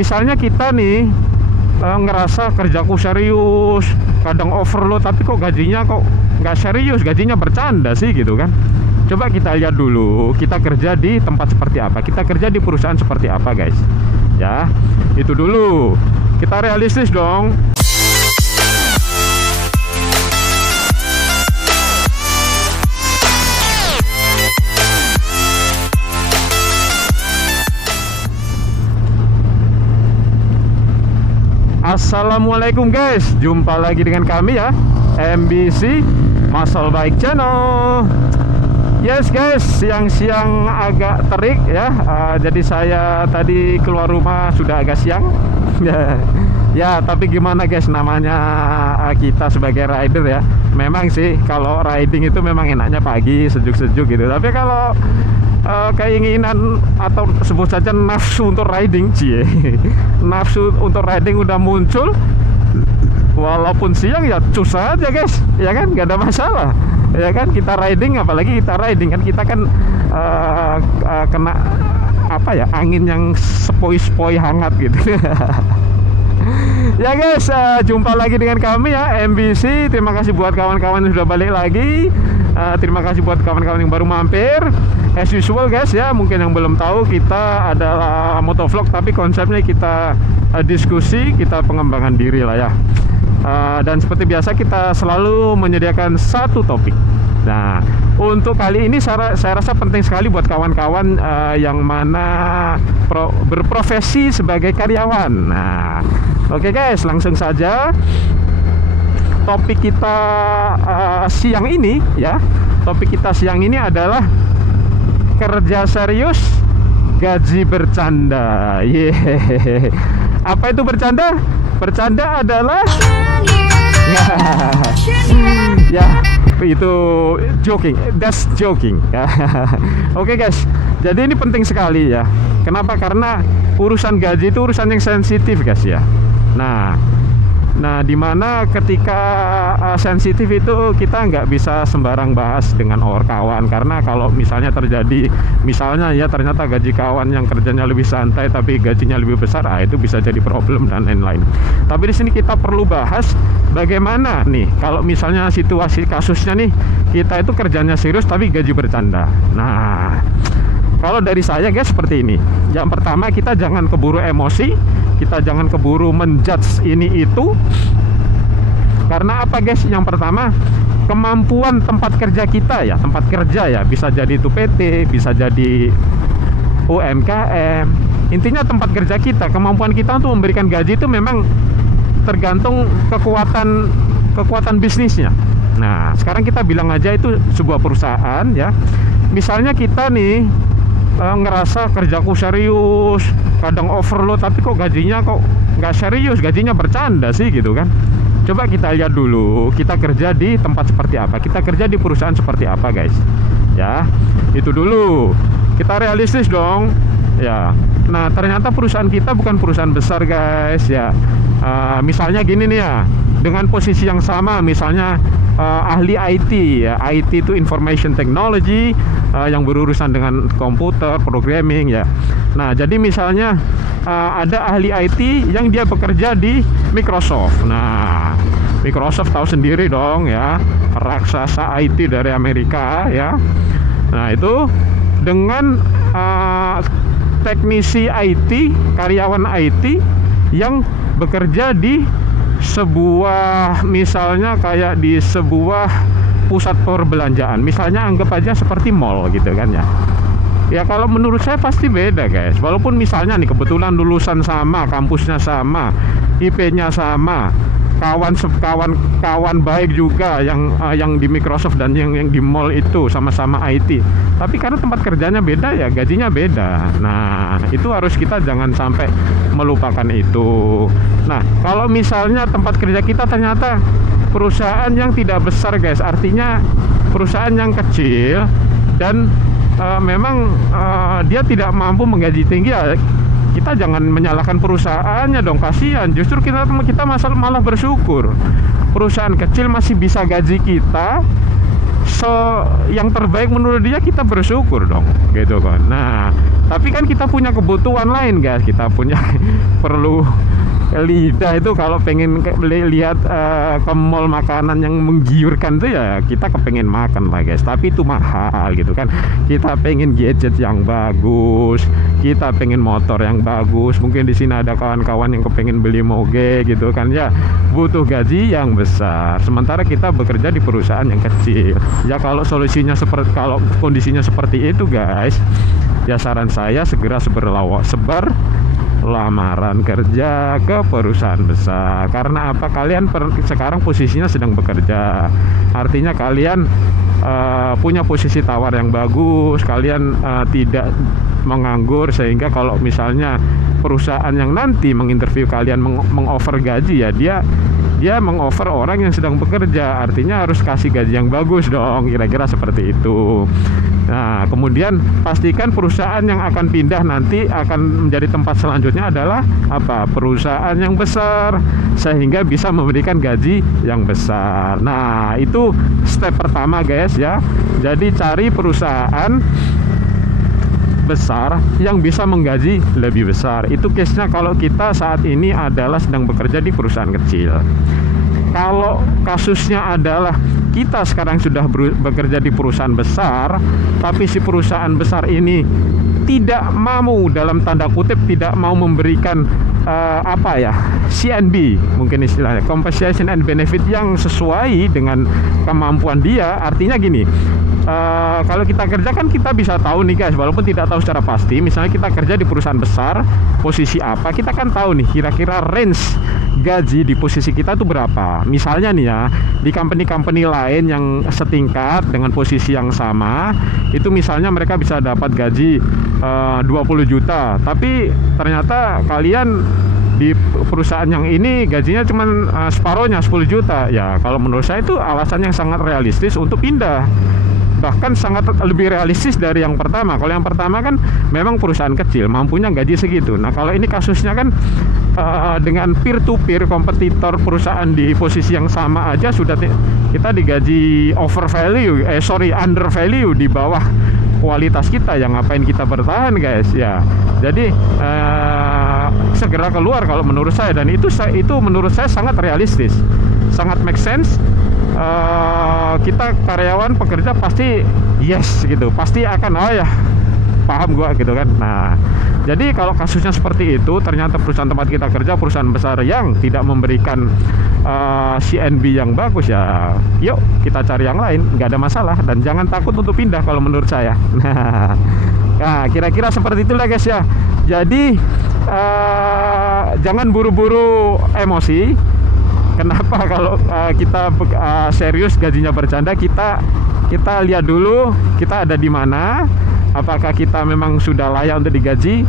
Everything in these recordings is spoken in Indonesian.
misalnya kita nih ngerasa kerjaku serius, kadang overload, tapi kok gajinya kok nggak serius, gajinya bercanda sih gitu kan. Coba kita lihat dulu, kita kerja di tempat seperti apa, kita kerja di perusahaan seperti apa guys. Ya, itu dulu. Kita realistis dong. Assalamualaikum guys, jumpa lagi dengan kami ya, MBC Muscle Bike Channel. Yes guys, siang-siang agak terik ya. Jadi saya tadi keluar rumah sudah agak siang. Ya, tapi gimana guys, namanya kita sebagai rider ya. Memang sih kalau riding itu memang enaknya pagi, sejuk-sejuk gitu. Tapi kalau keinginan atau sebut saja nafsu untuk riding, nafsu untuk riding udah muncul, walaupun siang ya cus aja guys, ya kan, nggak ada masalah, ya kan. Kita riding, apalagi kita riding kan, kita kan kena apa ya, angin yang sepoi-sepoi hangat gitu. Ya guys, jumpa lagi dengan kami ya, MBC. Terima kasih buat kawan-kawan yang sudah balik lagi. Terima kasih buat kawan-kawan yang baru mampir. As usual guys ya, mungkin yang belum tahu, kita adalah motovlog, tapi konsepnya kita diskusi, kita pengembangan diri lah ya. Dan seperti biasa kita selalu menyediakan satu topik. Nah, untuk kali ini saya rasa penting sekali buat kawan-kawan yang mana berprofesi sebagai karyawan. Nah, oke guys, langsung saja. Topik kita siang ini ya, topik kita siang ini adalah kerja serius, gaji bercanda. Apa itu bercanda? Bercanda adalah ya, itu joking, that's joking. Oke guys, jadi ini penting sekali ya. Kenapa? Karena urusan gaji itu urusan yang sensitif guys ya. Nah, dimana ketika sensitif itu kita nggak bisa sembarang bahas dengan kawan, karena kalau misalnya terjadi, misalnya ya ternyata gaji kawan yang kerjanya lebih santai tapi gajinya lebih besar, itu bisa jadi problem dan lain-lain. Tapi di sini kita perlu bahas bagaimana nih kalau misalnya situasi kasusnya nih, kita itu kerjanya serius tapi gaji bercanda. Nah, kalau dari saya guys seperti ini. Yang pertama, kita jangan keburu emosi, kita jangan keburu menjudge ini itu. Karena apa guys? Yang pertama, kemampuan tempat kerja kita ya, tempat kerja ya, bisa jadi itu PT, bisa jadi UMKM. Intinya tempat kerja kita, kemampuan kita untuk memberikan gaji itu memang tergantung kekuatan bisnisnya. Nah, sekarang kita bilang aja itu sebuah perusahaan ya. Misalnya kita nih ngerasa kerjaku serius, kadang overload, tapi kok gajinya kok nggak serius, gajinya bercanda sih gitu kan. Coba kita lihat dulu, kita kerja di tempat seperti apa, kita kerja di perusahaan seperti apa guys. Ya, itu dulu. Kita realistis dong. Ya, nah ternyata perusahaan kita bukan perusahaan besar guys ya. Misalnya gini nih ya, dengan posisi yang sama, misalnya ahli IT ya, IT itu information technology, yang berurusan dengan komputer, programming ya. Nah, jadi misalnya ada ahli IT yang dia bekerja di Microsoft. Nah, Microsoft tahu sendiri dong ya, raksasa IT dari Amerika ya. Nah, itu dengan teknisi IT, karyawan IT yang bekerja di sebuah, misalnya kayak di sebuah pusat perbelanjaan, misalnya anggap aja seperti mall gitu kan ya. Ya kalau menurut saya pasti beda guys. Walaupun misalnya nih kebetulan lulusan sama, kampusnya sama, IP-nya sama, kawan baik juga yang di Microsoft dan yang di mall itu sama-sama IT. Tapi karena tempat kerjanya beda ya, gajinya beda. Nah, itu harus kita jangan sampai melupakan itu. Nah, kalau misalnya tempat kerja kita ternyata perusahaan yang tidak besar guys, artinya perusahaan yang kecil dan memang dia tidak mampu menggaji tinggi ya, kita jangan menyalahkan perusahaannya dong, kasihan. Justru kita malah bersyukur perusahaan kecil masih bisa gaji kita yang terbaik menurut dia, kita bersyukur dong gitu kan. Nah tapi kan kita punya kebutuhan lain guys, kita punya perlu lidah itu. Kalau pengen lihat ke mall makanan yang menggiurkan tuh ya kita kepengen makan lah guys, tapi itu mahal gitu kan. Kita pengen gadget yang bagus, kita pengen motor yang bagus, mungkin di sini ada kawan-kawan yang kepengen beli moge gitu kan ya, butuh gaji yang besar, sementara kita bekerja di perusahaan yang kecil ya. Kalau solusinya seperti, kalau kondisinya seperti itu guys, ya saran saya segera sebar lamaran kerja ke perusahaan besar. Karena apa? Kalian sekarang posisinya sedang bekerja, artinya kalian punya posisi tawar yang bagus, kalian tidak menganggur, sehingga kalau misalnya perusahaan yang nanti menginterview kalian mengoffer gaji, ya dia mengoffer orang yang sedang bekerja, artinya harus kasih gaji yang bagus dong, kira-kira seperti itu. Nah kemudian pastikan perusahaan yang akan pindah nanti akan menjadi tempat selanjutnya adalah apa? Perusahaan yang besar, sehingga bisa memberikan gaji yang besar. Nah itu step pertama guys ya. Jadi cari perusahaan besar yang bisa menggaji lebih besar. Itu case-nya kalau kita saat ini adalah sedang bekerja di perusahaan kecil. Kalau kasusnya adalah kita sekarang sudah bekerja di perusahaan besar, tapi si perusahaan besar ini tidak mau, dalam tanda kutip, tidak mau memberikan CNB, mungkin istilahnya compensation and benefit yang sesuai dengan kemampuan dia. Artinya gini, kalau kita kerja kan kita bisa tahu nih guys, walaupun tidak tahu secara pasti. Misalnya kita kerja di perusahaan besar, posisi apa, kita kan tahu nih kira-kira range gaji di posisi kita tuh berapa. Misalnya nih ya, di company-company lain yang setingkat dengan posisi yang sama, itu misalnya mereka bisa dapat gaji 20 juta, tapi ternyata kalian di perusahaan yang ini gajinya cuma separohnya 10 juta. Ya kalau menurut saya itu alasan yang sangat realistis untuk pindah, bahkan sangat lebih realistis dari yang pertama. Kalau yang pertama kan memang perusahaan kecil, mampunya gaji segitu. Nah kalau ini kasusnya kan dengan peer to peer kompetitor perusahaan di posisi yang sama aja sudah kita digaji under value, di bawah kualitas kita. Yang ngapain kita bertahan guys ya. Jadi segera keluar kalau menurut saya, dan itu menurut saya sangat realistis, sangat make sense. Kita karyawan pekerja pasti yes gitu, pasti akan oh ya paham gua gitu kan. Nah jadi kalau kasusnya seperti itu, ternyata perusahaan tempat kita kerja perusahaan besar yang tidak memberikan CNB yang bagus, ya yuk kita cari yang lain, nggak ada masalah, dan jangan takut untuk pindah kalau menurut saya. Nah kira-kira seperti itulah guys ya. Jadi jangan buru-buru emosi. Kenapa? Kalau kita serius gajinya bercanda, kita lihat dulu kita ada di mana, apakah kita memang sudah layak untuk digaji,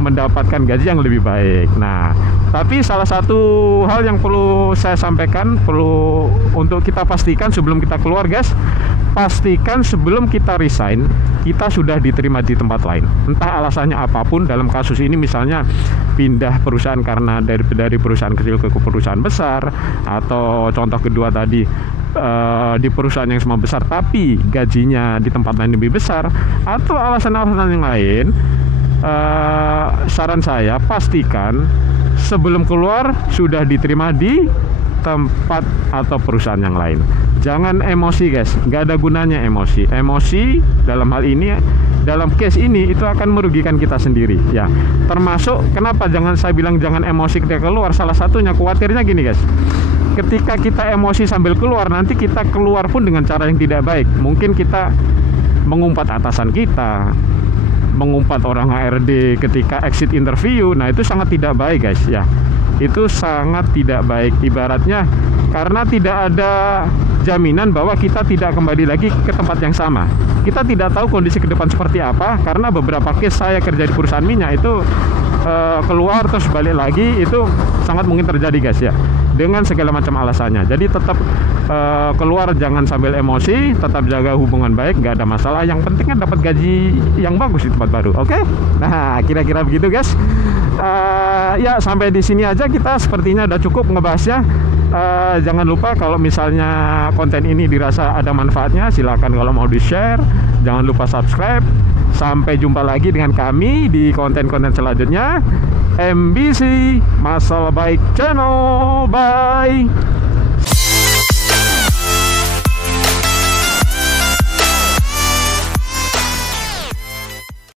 mendapatkan gaji yang lebih baik. Nah tapi salah satu hal yang perlu saya sampaikan, perlu untuk kita pastikan sebelum kita keluar guys, pastikan sebelum kita resign kita sudah diterima di tempat lain, entah alasannya apapun. Dalam kasus ini misalnya pindah perusahaan karena dari perusahaan kecil ke perusahaan besar, atau contoh kedua tadi di perusahaan yang sama besar tapi gajinya di tempat lain lebih besar, atau alasan-alasan yang lain. Saran saya pastikan sebelum keluar sudah diterima di tempat atau perusahaan yang lain. Jangan emosi guys, nggak ada gunanya emosi dalam hal ini, dalam case ini itu akan merugikan kita sendiri ya. Termasuk kenapa saya bilang jangan emosi ketika keluar, salah satunya khawatirnya gini guys, ketika kita emosi sambil keluar, nanti kita keluar pun dengan cara yang tidak baik. Mungkin kita mengumpat atasan kita, mengumpat orang HRD ketika exit interview. Nah itu sangat tidak baik guys ya, itu sangat tidak baik. Ibaratnya karena tidak ada jaminan bahwa kita tidak kembali lagi ke tempat yang sama. Kita tidak tahu kondisi ke depan seperti apa, karena beberapa case saya kerja di perusahaan minyak itu keluar terus balik lagi, itu sangat mungkin terjadi guys ya, dengan segala macam alasannya. Jadi tetap keluar jangan sambil emosi, tetap jaga hubungan baik, nggak ada masalah. Yang penting kan dapat gaji yang bagus di tempat baru. Oke? Nah kira-kira begitu guys. Ya sampai di sini aja, kita sepertinya udah cukup ngebahasnya. Jangan lupa kalau misalnya konten ini dirasa ada manfaatnya, silakan kalau mau di-share. Jangan lupa subscribe. Sampai jumpa lagi dengan kami di konten-konten selanjutnya. MBC Masalah Baik Channel. Bye.